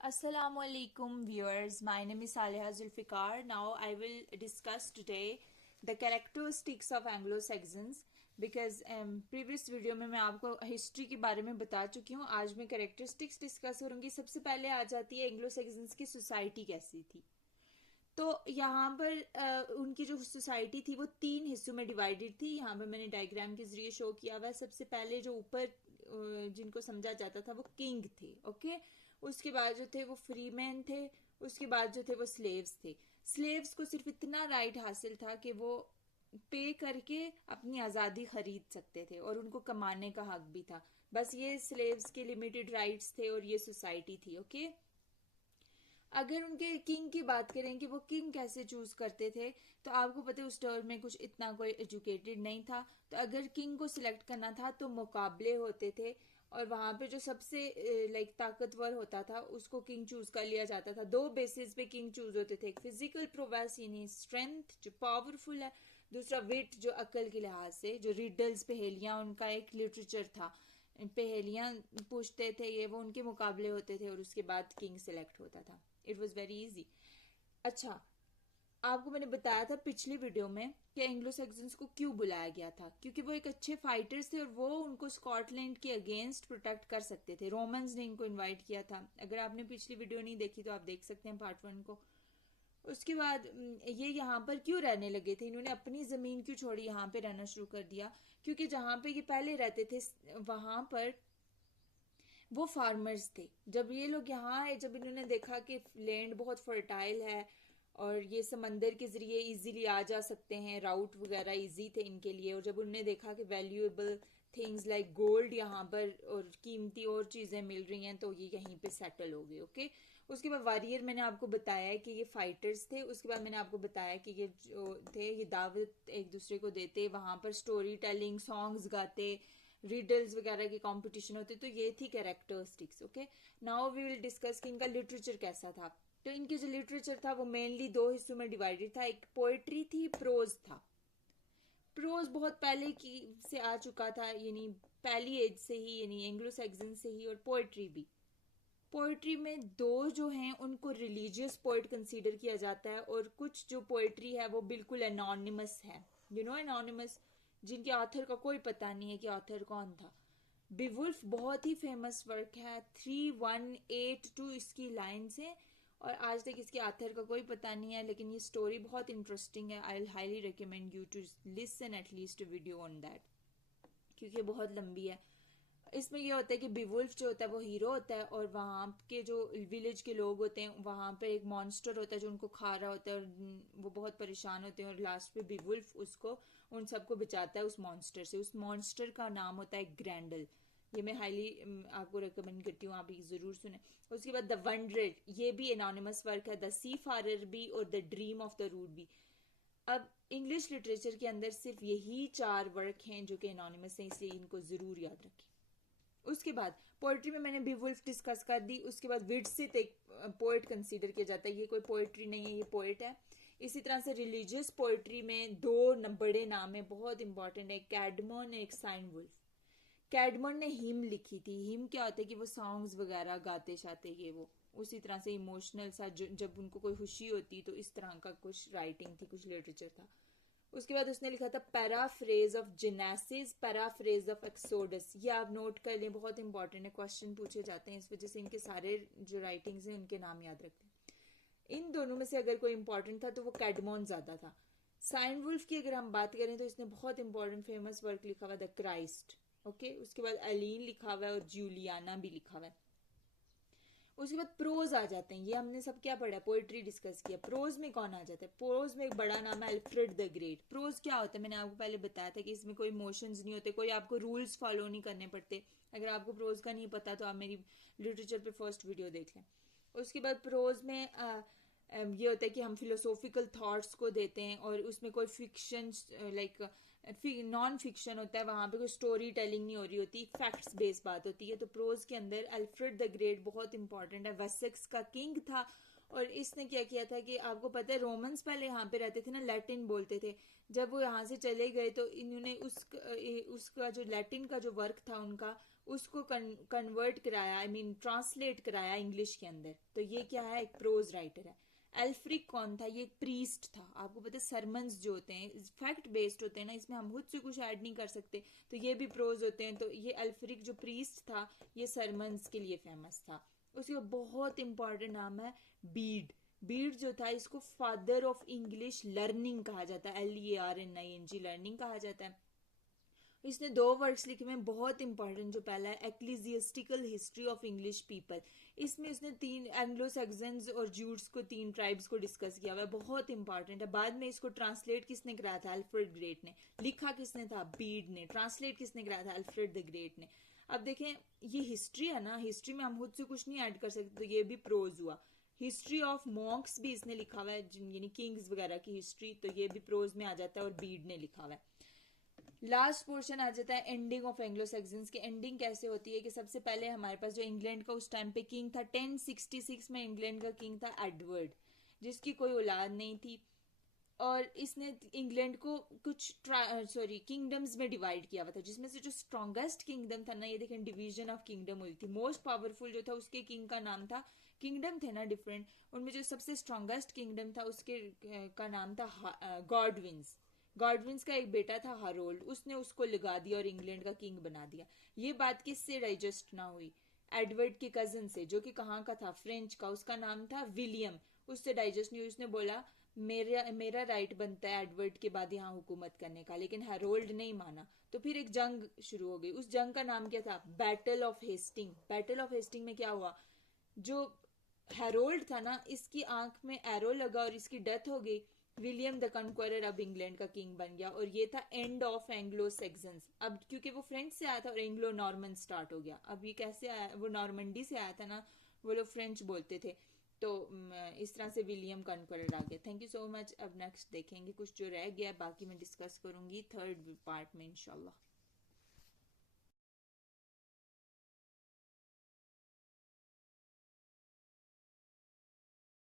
Assalamu alaikum viewers. My name is Saliha Zulfikar. Now I will discuss today the characteristics of Anglo-Saxons because previous video में मैं आपको history के बारे में बता चुकी हूँ. आज मैं कैरेक्टरिस्टिक्स डिस्कस करूंगी. सबसे पहले आ जाती है एंग्लो-सैक्सन्स की सोसाइटी कैसी थी. तो यहाँ पर उनकी जो सोसाइटी थी वो 3 हिस्सों में डिवाइडेड थी. यहाँ पे मैंने डायग्राम के जरिए शो किया हुआ है. सबसे पहले जो ऊपर जिनको समझा जाता था वो किंग थे. ओके, उसके बाद जो थे वो फ्री मैन थे. उसके बाद जो थे वो स्लेव्स थे. स्लेव्स को सिर्फ इतना राइट हासिल था कि वो पे करके अपनी आज़ादी खरीद सकते थे और उनको कमाने का हक भी था. बस ये स्लेव्स के लिमिटेड राइट्स थे और ये सोसाइटी थी. ओके, अगर उनके किंग की बात करें कि वो किंग कैसे चूज करते थे, तो आपको पता है उस दौर में कुछ इतना कोई एजुकेटेड नहीं था. तो अगर किंग को सिलेक्ट करना था तो मुकाबले होते थे और वहां पे जो सबसे ताकतवर होता था उसको किंग चूज कर लिया जाता था. 2 बेसिस पे किंग चूज होते थे. एक फिजिकल प्रोवेस यानी स्ट्रेंथ जो पावरफुल है, दूसरा विट जो अकल के लिहाज से, जो रिडल्स पहेलियां उनका एक लिटरेचर था, पहेलियां पूछते थे ये, वो उनके मुकाबले होते थे और उसके बाद किंग सिलेक्ट होता था. It was very easy. अच्छा, आपको मैंने बताया था पिछली वीडियो में कि एंग्लो सैक्सन्स को क्यों बुलाया गया था, क्योंकि वो एक अच्छे फाइटर्स थे और वो उनको स्कॉटलैंड के अगेंस्ट प्रोटेक्ट कर सकते थे. रोमन्स ने इनको इनवाइट किया था. अगर आपने पिछली वीडियो नहीं देखी तो आप देख सकते हैं पार्ट 1 को. उसके बाद ये यहाँ पर क्यों रहने लगे थे, इन्होंने अपनी जमीन क्यों छोड़ी, यहाँ पे रहना शुरू कर दिया, क्योंकि जहां पे ये पहले रहते थे वहां पर वो फार्मर्स थे. जब ये लोग यहाँ आए, जब इन्होंने देखा कि लैंड बहुत फर्टाइल है और ये समंदर के जरिए इजीली आ जा सकते हैं, राउट वगैरह इजी थे इनके लिए, और जब उन्होंने देखा कि वैल्यूएबल थिंग्स लाइक गोल्ड यहाँ पर और कीमती और चीजें मिल रही हैं, तो ये यहीं पे सेटल हो गए. ओके, उसके बाद वॉरियर मैंने आपको बताया है कि ये फाइटर्स थे. उसके बाद मैंने आपको बताया कि ये जो थे ये दावत एक दूसरे को देते, वहां पर स्टोरी टेलिंग, सॉन्ग्स गाते, रिडल्स वगैरह के कंपटीशन होते. तो ये थी characteristics. Okay, now we will discuss कि इनका लिटरेचर कैसा था. तो इनके जो लिटरेचर था वो मेनली 2 हिस्सों में डिवाइडेड था. एक पोएट्री थी, प्रोज था. प्रोज बहुत पहले की से आ चुका था, यानी पहली एज से ही, यानी एंग्लो सैक्सन से ही. और पोएट्री भी, पोएट्री में 2 जो हैं उनको रिलीजियस पोएट कंसीडर किया जाता है और कुछ जो पोएट्री है वो बिल्कुल एनोनिमस है. यू नो एनोनिमस, जिनके ऑथर का कोई पता नहीं है कि ऑथर कौन था. बिवुल्फ बहुत ही फेमस वर्क है. 3182 इसकी लाइन्स है और आज तक इसके ऑथर का कोई पता नहीं है, लेकिन ये स्टोरी बहुत इंटरेस्टिंग है. I will highly recommend you to listen at least video on that, क्योंकि बहुत लंबी है. इसमें ये होता है कि बिवुल्फ जो होता है वो हीरो होता है और वहां के जो विलेज के लोग होते हैं वहां पे एक मॉन्स्टर होता है जो उनको खा रहा होता है और वो बहुत परेशान होते हैं और लास्ट पे बिवुल्फ उसको उन सबको बचाता है उस मॉन्स्टर से. उस मॉन्स्टर का नाम होता है ग्रैंडल. ये मैं हाईली आपको रिकमेंड करती हूँ, आप ये जरूर सुने. उसके बाद द वंडर, ये भी एनोनिमस वर्क है. द सी फारर भी और the dream of the rood भी. अब इंग्लिश लिटरेचर के अंदर सिर्फ यही 4 वर्क हैं जो कि एनोनिमस हैं, इसलिए इनको जरूर याद रखें. उसके बाद पोएट्री में मैंने बिवुल्फ डिस्कस कर दी. उसके बाद विडसित एक पोएट कंसीडर किया जाता है. ये कोई पोएट्री नहीं है, ये पोएट है. इसी तरह से रिलीजियस पोएट्री में 2 बड़े नाम है, बहुत इंपॉर्टेंट है, कैडमोन, एक साइन वुल्फ. कैडमोन ने हिम लिखी थी. हिम क्या होता है कि वो सॉन्ग्स वगैरह गाते शाते, ये वो उसी तरह से इमोशनल सा, जब उनको कोई खुशी होती तो इस तरह का कुछ राइटिंग थी, कुछ लिटरेचर था. उसके बाद उसने लिखा था paraphrase of genesis, paraphrase of exodus. ये आप नोट कर लें, बहुत इंपॉर्टेंट है, क्वेश्चन पूछे जाते हैं इस वजह से इनके सारे जो राइटिंग्स हैं इनके नाम याद रखते हैं. इन दोनों में से अगर कोई इंपॉर्टेंट था तो वो कैडमोन ज्यादा था. साइन वुल्फ की अगर हम बात करें तो इसने बहुत इंपॉर्टेंट फेमस वर्क लिखा हुआ द क्राइस्ट. ओके, उसके बाद एलीन लिखा हुआ है और जूलियाना भी लिखा हुआ है. उसके बाद प्रोज आ जाते हैं. ये हमने सब क्या पढ़ा, पोएट्री डिस्कस किया. प्रोज में कौन आ जाता है? प्रोज में एक बड़ा नाम है अल्फ्रेड द ग्रेट. प्रोज क्या होता है, मैंने आपको पहले बताया था कि इसमें कोई इमोशंस नहीं होते, कोई आपको रूल्स फॉलो नहीं करने पड़ते. अगर आपको प्रोज का नहीं पता तो आप मेरी लिटरेचर पे फर्स्ट वीडियो देख लें. उसके बाद प्रोज में ये होता है कि हम फिलोसॉफिकल थॉट्स को देते हैं और उसमें कोई फिक्शन लाइक नॉन फिक्शन होता है, वहां पे कोई स्टोरी टेलिंग नहीं हो रही होती, फैक्ट्स बेस्ड बात होती है. तो प्रोज के अंदर अल्फ्रेड द ग्रेट बहुत इंपॉर्टेंट है. वेसेक्स का किंग था और इसने क्या किया था कि आपको पता है रोमन्स पहले यहाँ पे रहते थे ना, लैटिन बोलते थे। जब वो यहाँ से चले गए तो इन्होंने उसका जो लैटिन का जो वर्क था उनका, उसको कन्वर्ट कराया, आई मीन ट्रांसलेट कराया इंग्लिश के अंदर। तो ये क्या है, एक प्रोज राइटर है। एल्फ्रिक कौन था, ये एक प्रीस्ट था। आपको पता है सरमन्स जो होते हैं फैक्ट बेस्ड होते हैं ना, इसमें हम खुद से कुछ ऐड नहीं कर सकते, तो ये भी प्रोज होते हैं। तो ये एल्फ्रिक जो प्रीस्ट था, ये सरमन्स के लिए फेमस था। उसका बहुत इंपॉर्टेंट नाम है बीड। बीड जो था, इसको फादर ऑफ इंग्लिश लर्निंग कहा जाता है, LERNING लर्निंग कहा जाता है। इसने 2 वर्क्स लिखे हुए हैं बहुत इंपॉर्टेंट। जो पहला है एक्लीजियस्टिकल हिस्ट्री ऑफ इंग्लिश पीपल, इसमें इसने 3 एंग्लो सैक्सन्स और ज्यूट्स को, 3 ट्राइब्स को डिस्कस किया हुआ है, बहुत इंपॉर्टेंट है। बाद में इसको ट्रांसलेट किसने कराया था, अल्फ्रेड ग्रेट ने। लिखा किसने था, बीड ने। ट्रांसलेट किसने कराया था, अल्फ्रेड द ग्रेट ने। अब देखें, ये हिस्ट्री है ना, हिस्ट्री में हम खुद से कुछ नहीं ऐड कर सकते, तो ये भी प्रोज हुआ। हिस्ट्री ऑफ मॉन्क्स भी इसने लिखा हुआ है, यानी किंग्स वगैरह की हिस्ट्री, तो ये भी प्रोज में आ जाता है और बीड ने लिखा हुआ है। लास्ट पोर्शन आ जाता है एंडिंग ऑफ एंग्लो सैक्सन्स की। एंडिंग कैसे होती है कि सबसे पहले हमारे पास जो इंग्लैंड का उस टाइम पे किंग था, 1066 में इंग्लैंड का किंग था एडवर्ड, जिसकी कोई औलाद नहीं थी। और इसने इंग्लैंड को कुछ किंगडम्स में डिवाइड किया हुआ था, जिसमें से जो स्ट्रॉन्गेस्ट किंगडम था ना, ये देखें डिवीजन ऑफ किंगडम हुई थी। मोस्ट पावरफुल जो था उसके किंग का नाम था, किंगडम थे ना डिफरेंट, उनमें जो सबसे स्ट्रॉन्गेस्ट किंगडम था उसके का नाम था गॉडविंस। गॉडविंस का एक बेटा था हारोल्ड, उसने उसको लगा दिया और इंग्लैंड का किंग बना दिया। ये बात किससे डाइजेस्ट ना हुई, एडवर्ड के कजन से, जो कि कहाँ का था, फ्रेंच का, उसका नाम था विलियम। उससे डाइजेस्ट नहीं हुई, उसने बोला मेरा राइट बनता है एडवर्ड के बाद यहाँ हुकूमत करने का, लेकिन हेरोल्ड नहीं माना। तो फिर एक जंग शुरू हो गई। उस जंग का नाम क्या था, battle of Hasting. Battle of Hasting में क्या हुआ, जो हेरोल्ड था ना, इसकी आंख में एरो लगा और इसकी डेथ हो गई। विलियम द कन्क्वरर अब इंग्लैंड का किंग बन गया, और ये था एंड ऑफ एंग्लो सैक्सन्स। अब क्योंकि वो फ्रेंच से आया था और एंग्लो नॉर्मन स्टार्ट हो गया। अब ये कैसे आया, वो नॉर्मंडी से आया था ना, वो लोग फ्रेंच बोलते थे। तो इस तरह से विलियम कन्क्वरर आ गया। Thank you so much. अब नेक्स्ट देखेंगे कुछ जो रह गया, बाकी मैं डिस्कस करूंगी 3rd पार्ट में इंशाल्लाह।